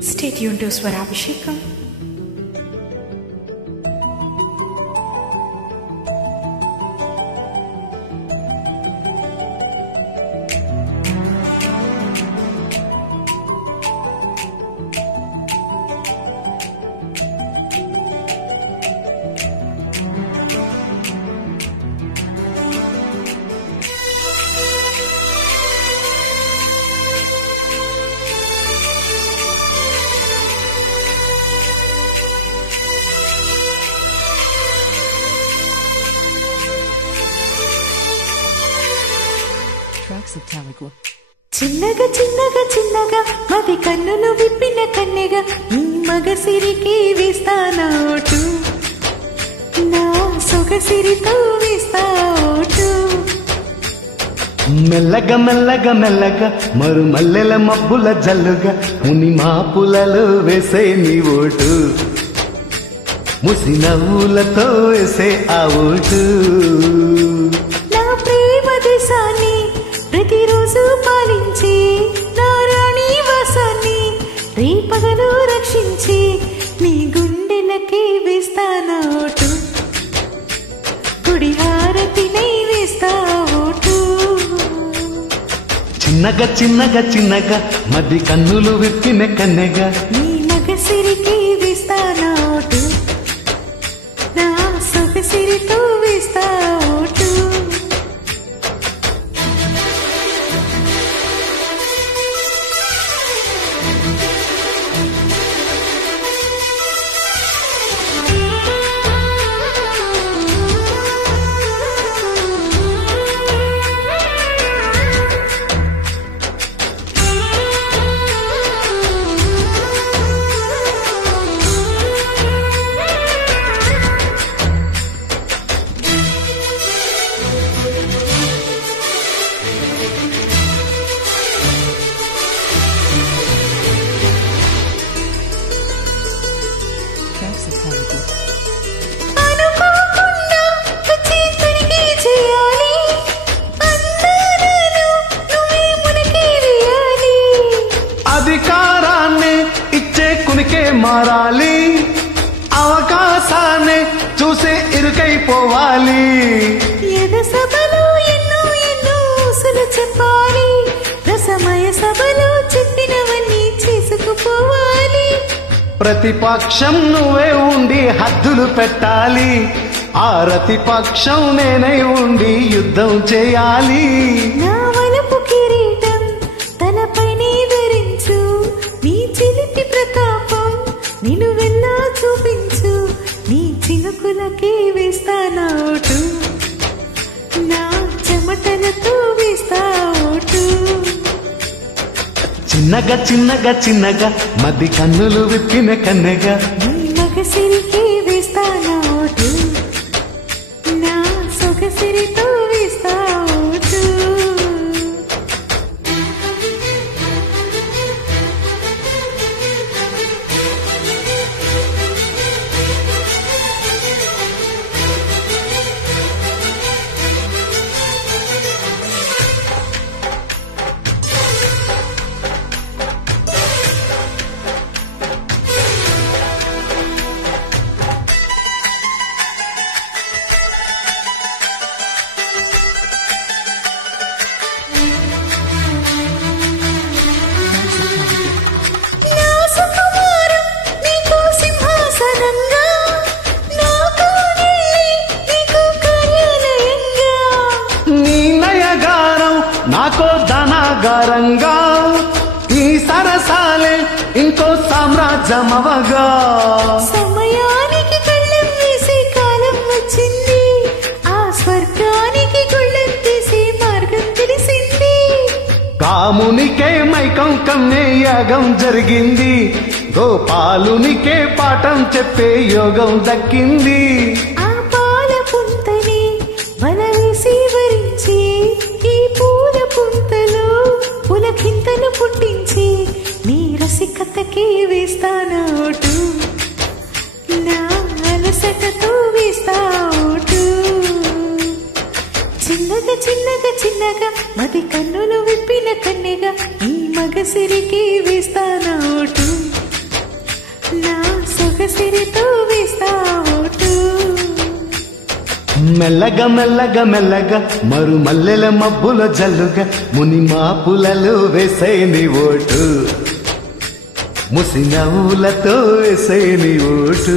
Stay tuned to Swarabhishekam. చిన్నగా చిన్నగా చిన్నగా మది కన్నులు విప్పిన కన్నెగా నీ మగసిరికి వేస్తానోటు నా సొగసిరితో వేస్తాోటు మెల్లగా మెల్లగా మెల్లగా మరు మల్లెల మబ్బుల జల్లుగా ముని మాపులలో వేసే నీ ఓటు ముసి నవ్వులతో వేసే ఆ ఓటు నా ప్రేమ దేశాన్ని ప్రతిరోజు పాలించి నా రాణి వాసాన్ని రేపగలు రక్షించి నీ గుండెలకే వేస్తానోటు కుడి హారతినై వేస్తాోటు చిన్నగా చిన్నగా చిన్నగా మది కన్నులు విప్పిన కన్నెగా నీ మగసిరికి వేస్తానోటు నా సొగసిరితో వేస్తాోటు అధికారాన్ని ఇచ్చే కునికే మారాలి అవకాశాన్ని చూసే ఇరుకైపోవాలి సభలో ఎన్నో ఎన్నో ఊసులు చెప్పాలి రసమయ సభలో చెప్పినవన్నీ చేసుకుపోవాలి ప్రతిపక్షం నువ్వే ఉండి హద్దులు పెట్టాలి ఆ ప్రతిపక్షం నేనై ఉండి యుద్ధం చేయాలి నా వలపు కిరీటం తలపైనే ధరించు నీ చిలిపి ప్రతాపం నిన్ను వెళ్ళా చూపించు నీ చినుకులకే వేస్తానోటు నా చెమటలతో వేస్తాోటు చిన్నగా చిన్నగా చిన్నగా మది కన్నులు విప్పిన కన్నెగా నీ మగసిరికి వేస్తానోటు నా సొగసిరితో వేస్తాోటు నాకో ధనాగారంగా ఈ సరసాలే ఇంకో సామ్రాజ్యమవగా సమయానికి కళ్ళం వేసే కాలం వచ్చింది ఆ స్వర్గానికి గుళ్ళం తీసే మార్గం తెలిసింది కామునికే మైకం కమ్మే యాగం జరిగింది గోపాలునికే పాఠం చెప్పే యోగం దక్కింది ఆ పాల పుంతని వల వేసి వరించి ఈ పూల పుంతలో పులకింతలు పుట్టించి నీ రసికతకి వేస్తానోటు నా అలసటతో వేస్తాోటు చిన్నగా చిన్నగా చిన్నగా మది కన్నులు విప్పిన కన్నెగా ఈ మగసిరికి వేస్తానోటు సొగసిరితో వేస్తా ఓటు. మెల్లగా మెల్లగా మెల్లగా మరు మల్లెల మబ్బుల జల్లుగా ముని మాపులలో వేసేని ఓటు, ముసి నవ్వులతో వేసేని ఓటు.